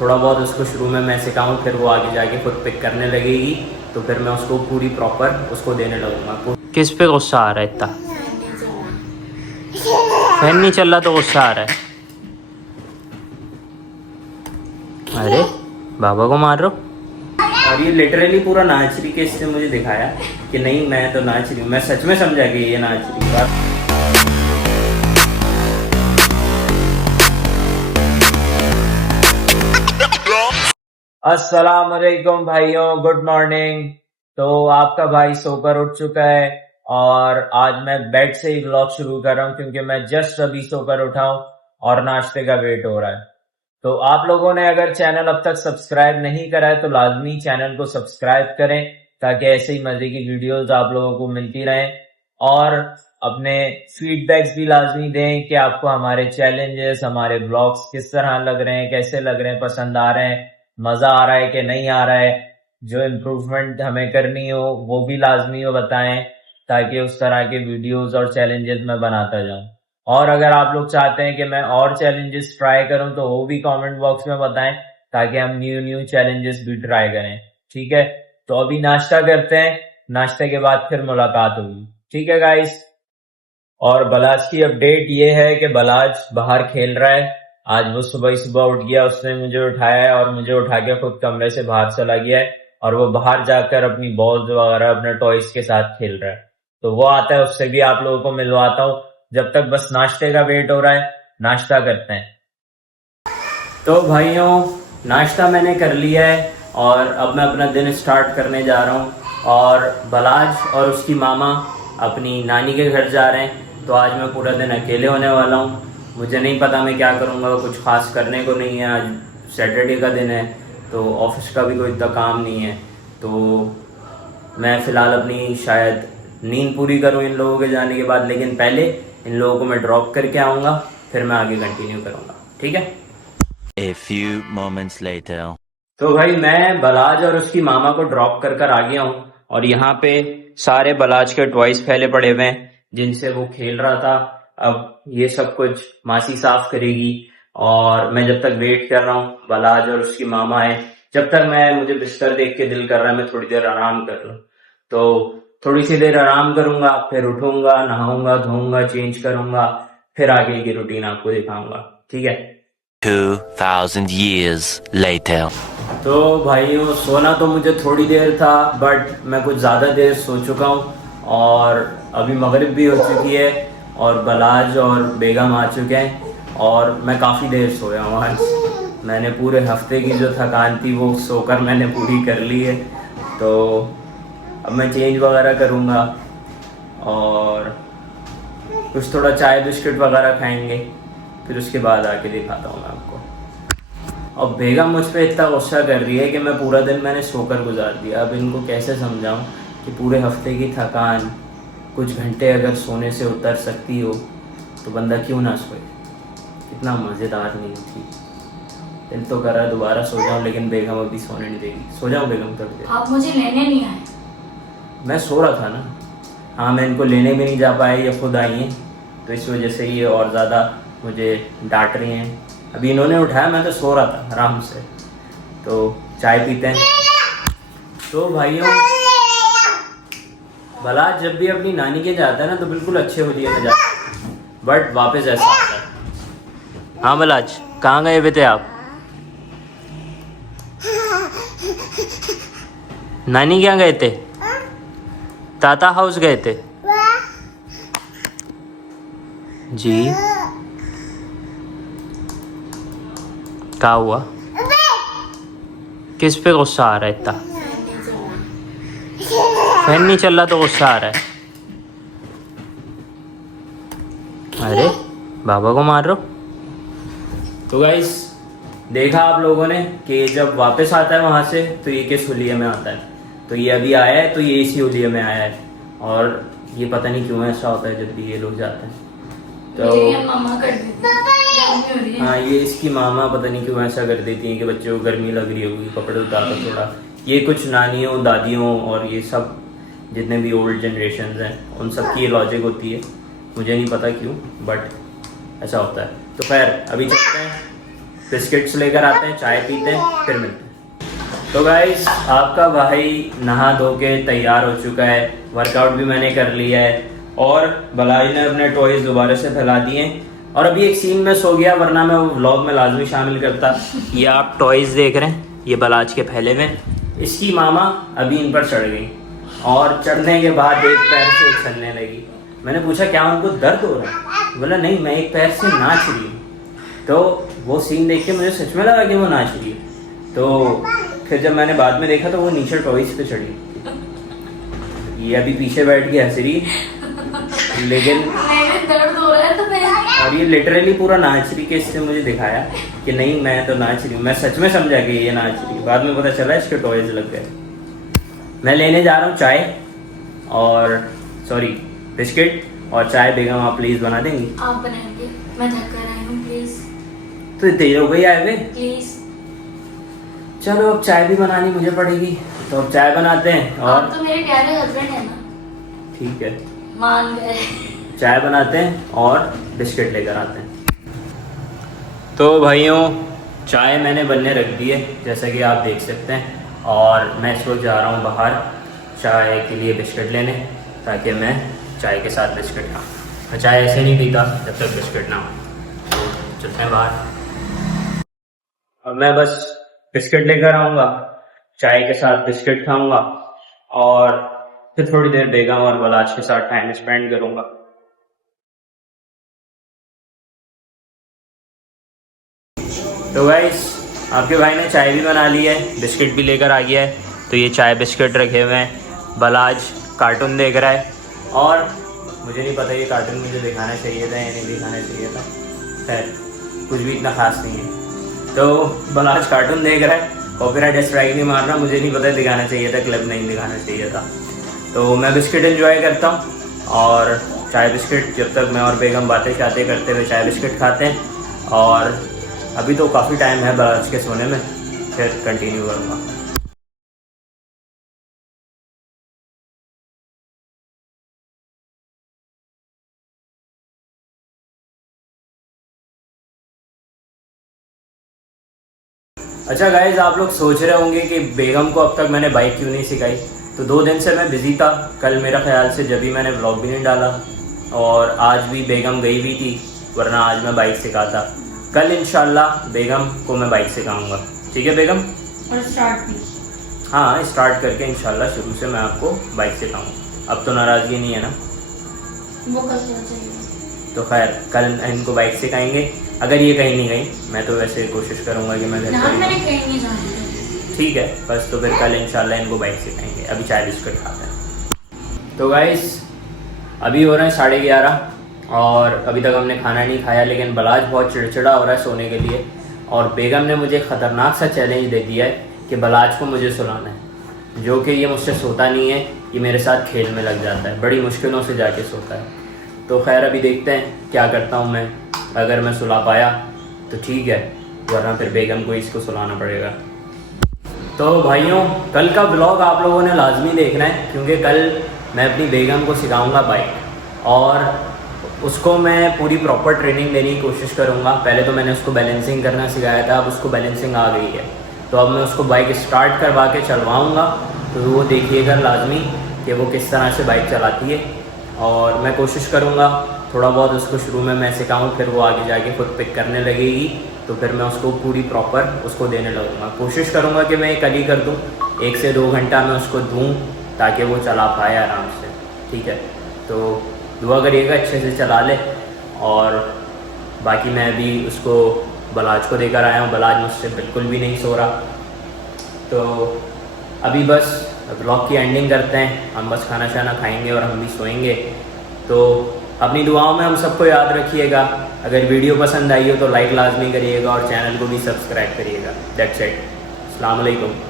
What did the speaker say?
थोड़ा बहुत उसको शुरू में मैं सिखाऊँ, फिर वो आगे जाके खुद पिक करने लगेगी, तो फिर मैं उसको पूरी प्रॉपर उसको देने लगूँगा। किस पे गुस्सा आ रहा है इतना? फैन नहीं चल रहा तो गुस्सा आ रहा है। अरे बाबा को मार रहे हो। और ये लिटरली पूरा नाच रही के इससे मुझे दिखाया कि नहीं मैं तो नाच रही हूँ, मैं सच में समझा कि ये नाच रही है। अस्सलाम वालेकुम भाइयों, गुड मॉर्निंग। तो आपका भाई सोकर उठ चुका है और आज मैं बेड से ही व्लॉग शुरू कर रहा हूँ क्योंकि मैं जस्ट अभी सोकर उठा हूँ और नाश्ते का वेट हो रहा है। तो आप लोगों ने अगर चैनल अब तक सब्सक्राइब नहीं करा है तो लाजमी चैनल को सब्सक्राइब करें ताकि ऐसे ही मजे की वीडियोस आप लोगों को मिलती रहें, और अपने फीडबैक्स भी लाजमी दें कि आपको हमारे चैलेंजेस, हमारे ब्लॉग्स किस तरह लग रहे हैं, कैसे लग रहे हैं, पसंद आ रहे हैं, मजा आ रहा है कि नहीं आ रहा है। जो इम्प्रूवमेंट हमें करनी हो वो भी लाजमी हो बताएं ताकि उस तरह के वीडियोस और चैलेंजेस मैं बनाता जाऊं। और अगर आप लोग चाहते हैं कि मैं और चैलेंजेस ट्राई करूं तो वो भी कमेंट बॉक्स में बताएं ताकि हम न्यू चैलेंजेस भी ट्राई करें। ठीक है, तो अभी नाश्ता करते हैं, नाश्ते के बाद फिर मुलाकात होगी। ठीक है गाइस। और बलाज की अपडेट ये है कि बलाज बाहर खेल रहा है। आज वो सुबह ही सुबह उठ गया, उसने मुझे उठाया है और मुझे उठा के खुद कमरे से बाहर चला गया है और वो बाहर जाकर अपनी बॉल्स वगैरह अपने टॉयज के साथ खेल रहा है। तो वो आता है, उससे भी आप लोगों को मिलवाता हूँ। जब तक बस नाश्ते का वेट हो रहा है, नाश्ता करते हैं। तो भाइयों, नाश्ता मैंने कर लिया है और अब मैं अपना दिन स्टार्ट करने जा रहा हूँ। और बलाज और उसकी मामा अपनी नानी के घर जा रहे हैं, तो आज मैं पूरा दिन अकेले होने वाला हूँ। मुझे नहीं पता मैं क्या करूँगा, कुछ खास करने को नहीं है। आज सैटरडे का दिन है तो ऑफिस का भी कोई इतना काम नहीं है। तो मैं फ़िलहाल अपनी शायद नींद पूरी करूँ इन लोगों के जाने के बाद, लेकिन पहले इन लोगों को मैं ड्रॉप करके आऊँगा, फिर मैं आगे कंटिन्यू करूँगा। ठीक है। A few moments later. तो भाई मैं बलाज और उसकी मामा को ड्रॉप कर कर आ गया हूँ और यहाँ पे सारे बलाज के टॉयज फैले पड़े हुए हैं जिनसे वो खेल रहा था। अब ये सब कुछ मासी साफ करेगी और मैं जब तक वेट कर रहा हूँ बलाज और उसकी मामा है, जब तक मुझे बिस्तर देख के दिल कर रहा है मैं थोड़ी देर आराम कर लूँ। तो थोड़ी सी देर आराम करूंगा, फिर उठूंगा, नहाऊंगा, धोऊंगा, चेंज करूंगा, फिर आगे की रूटीन आपको दिखाऊंगा। ठीक है। 2000 years later. तो भाइयों, सोना तो मुझे थोड़ी देर था बट मैं कुछ ज़्यादा देर सो चुका हूँ और अभी मगरिब भी हो चुकी है और बलाज और बेगम आ चुके हैं और मैं काफ़ी देर सोया हूँ। आज मैंने पूरे हफ्ते की जो थकान थी वो सोकर मैंने पूरी कर ली है। तो अब मैं चेंज वगैरह करूँगा और कुछ थोड़ा चाय बिस्किट वगैरह खाएंगे, फिर उसके बाद आके दिखाता हूँ मैं आपको। और बेगम मुझ पर इतना गुस्सा कर रही है कि मैं पूरा दिन मैंने सोकर गुजार दिया। अब इनको कैसे समझाऊं कि पूरे हफ्ते की थकान कुछ घंटे अगर सोने से उतर सकती हो तो बंदा क्यों ना सोए। कितना मज़ेदार नींद थी। दिल तो कर रहा है दोबारा सो जाऊं, लेकिन बेगम अभी सोने नहीं देगी। सो जाऊं बेगम थोड़ी देर? आप मुझे लेने नहीं आए। मैं सो रहा था ना। हाँ, मैं इनको लेने भी नहीं जा पाया, ये खुद आई हैं, तो इस वजह से ये और ज़्यादा मुझे डांट रही हैं। अभी इन्होंने उठाया, मैं तो सो रहा था आराम से। तो चाय पीते हैं। तो भाइयों, बलाज जब भी अपनी नानी के जाता है ना तो बिल्कुल अच्छे हो में जाता है, बट वापस ऐसा आता है। हाँ बलाज, कहाँ गए हुए थे आप? नानी क्या गए थे? ताता हाउस गए थे जी। क्या हुआ? किस पे गुस्सा आ रहा है इतना? फैन नहीं चल रहा तो गुस्सा आ रहा है। अरे बाबा को मार रहे हो। तो गाइस, देखा आप लोगों ने कि जब वापस आता है वहां से तो ये किस हुलिये में आता है। तो ये अभी आया है तो ये इसी हुलिये में आया है और ये पता नहीं क्यों ऐसा होता है जब भी ये लोग जाते हैं। तो मामा कर देती है। हाँ, ये इसकी मामा पता नहीं क्यों ऐसा कर देती हैं कि बच्चे को गर्मी लग रही होगी, कपड़े उतार कर थोड़ा। ये कुछ नानियों, दादियों और ये सब जितने भी ओल्ड जनरेशन हैं उन सब की ये लॉजिक होती है। मुझे नहीं पता क्यों, बट ऐसा होता है। तो खैर अभी चलते हैं बिस्किट्स लेकर आते हैं, चाय पीते हैं, फिर मिलते हैं। तो गाइस आपका भाई नहा धो के तैयार हो चुका है, वर्कआउट भी मैंने कर लिया है और बलाज ने अपने टॉयज दोबारा से फैला दिए और अभी एक सीन में सो गया, वरना मैं वो व्लॉग में लाजमी शामिल करता। ये आप टॉयज देख रहे हैं, ये बलाज के फैले में, इसकी मामा अभी इन पर चढ़ गई और चढ़ने के बाद एक पैर से उछलने लगी। मैंने पूछा क्या उनको दर्द हो रहा है? बोला नहीं, मैं एक पैर से नाच रही हूँ। तो वो सीन देख के मुझे सच में लगा कि वो नाच रही है। तो फिर जब मैंने बाद में देखा तो वो नीचे टॉयज पे चढ़ी, ये अभी पीछे बैठ के हंस रही, लेकिन मेरे दर्द हो रहा है तो मैं और ये लिटरली पूरा नाच रही के इससे मुझे दिखाया कि नहीं मैं तो नाच रही हूँ। मैं सच में समझा कि ये नाच रही है, बाद में पता चला इसके टॉयज लग गए। मैं लेने जा रहा हूँ चाय और सॉरी बिस्किट और चाय। बेगम आप प्लीज बना देंगी? आप बनाएंगे, मैं थक कर आई हूँ, प्लीज तो देर हो गई आए हुए। प्लीज। चलो अब चाय भी बनानी मुझे पड़ेगी, तो अब चाय बनाते हैं। और आप तो मेरे प्यारे हस्बैंड है ना, ठीक है मान गए। चाय बनाते हैं और बिस्किट लेकर आते हैं। तो भाइयों चाय मैंने बनने रख दी है जैसा कि आप देख सकते हैं, और मैं इस वक्त जा रहा हूँ बाहर चाय के लिए बिस्किट लेने, ताकि मैं चाय के साथ बिस्किट खाऊँ। मैं चाय ऐसे नहीं पीता जब तक बिस्किट ना हो। तो चलते हैं बाहर। अब मैं बस बिस्किट लेकर आऊँगा, चाय के साथ बिस्किट खाऊंगा और फिर थोड़ी देर बेगम और बलाज के साथ टाइम स्पेंड करूंगा। तो गाइस आपके भाई ने चाय भी बना ली है, बिस्किट भी लेकर आ गया है। तो ये चाय बिस्किट रखे हुए हैं, बलाज कार्टून देख रहा है और मुझे नहीं पता ये कार्टून मुझे दिखाना चाहिए था या नहीं दिखाना चाहिए था, खैर कुछ भी इतना खास नहीं है। तो बलाज कार्टून देख रहा है, कॉपीराइट स्ट्राइक नहीं मार रहा, मुझे नहीं पता दिखाना चाहिए था, क्लिप नहीं दिखाना चाहिए था। तो मैं बिस्किट एंजॉय करता हूँ और चाय बिस्किट, जब तक मैं और बेगम बातें शातें करते हुए चाय बिस्किट खाते हैं। और अभी तो काफ़ी टाइम है बलाज के सोने में, फिर कंटिन्यू करूँगा। अच्छा गाइज आप लोग सोच रहे होंगे कि बेगम को अब तक मैंने बाइक क्यों नहीं सिखाई। तो 2 दिन से मैं बिज़ी था, कल मेरा ख्याल से जब भी मैंने व्लॉग भी नहीं डाला और आज भी बेगम गई हुई थी, वरना आज मैं बाइक सिखाता। कल इंशाल्लाह बेगम को मैं बाइक सिखाऊंगा, ठीक है बेगम? और स्टार्ट भी। हाँ स्टार्ट करके इंशाल्लाह शुरू से मैं आपको बाइक सिखाऊंगा। अब तो नाराज़गी नहीं है ना? वो कल क्या चाहिए? तो खैर कल इनको बाइक सिखाएंगे। अगर ये कहीं नहीं गई, मैं तो वैसे कोशिश करूँगा कि मैं घर ना पर ही मैंने रहूँ। कहीं नहीं जाना। ठीक है बस, तो फिर कल इंशाल्लाह इनको बाइक सिखाएंगे। अभी चाय बिस्किट खाते हैं। तो गाइस अभी हो रहे हैं 11:30 और अभी तक हमने खाना नहीं खाया, लेकिन बलाज बहुत चिड़चिड़ा हो रहा है सोने के लिए और बेगम ने मुझे ख़तरनाक सा चैलेंज दे दिया है कि बलाज को मुझे सुलाना है, जो कि ये मुझसे सोता नहीं है, ये मेरे साथ खेल में लग जाता है, बड़ी मुश्किलों से जाके सोता है। तो खैर अभी देखते हैं क्या करता हूँ मैं, अगर मैं सुला पाया तो ठीक है, वरना फिर बेगम को इसको सुलाना पड़ेगा। तो भाइयों कल का ब्लॉग आप लोगों ने लाजमी देखना है, क्योंकि कल मैं अपनी बेगम को सिखाऊंगा बाइक और उसको मैं पूरी प्रॉपर ट्रेनिंग देने की कोशिश करूंगा। पहले तो मैंने उसको बैलेंसिंग करना सिखाया था, अब उसको बैलेंसिंग आ गई है, तो अब मैं उसको बाइक स्टार्ट करवा के चलवाऊँगा। तो वो देखिएगा लाजमी कि वो किस तरह से बाइक चलाती है और मैं कोशिश करूँगा थोड़ा बहुत उसको शुरू में मैं सिखाऊँ, फिर वो आगे जाके खुद पिक करने लगेगी, तो फिर मैं उसको पूरी प्रॉपर उसको देने लगूँगा। कोशिश करूँगा कि मैं कल ही कर दूँ, 1 से 2 घंटा मैं उसको दूँ ताकि वो चला पाए आराम से, ठीक है? तो दुआ करिएगा अच्छे से चला ले। और बाकी मैं अभी उसको बलाज को देकर आया हूँ, बलाज मुझसे बिल्कुल भी नहीं सो रहा। तो अभी बस ब्लॉग की एंडिंग करते हैं, हम बस खाना शाना खाएंगे और हम भी सोएंगे। तो अपनी दुआओं में हम सबको याद रखिएगा। अगर वीडियो पसंद आई हो तो लाइक लाजमी करिएगा और चैनल को भी सब्सक्राइब करिएगा। That's it. अस्सलाम वालेकुम।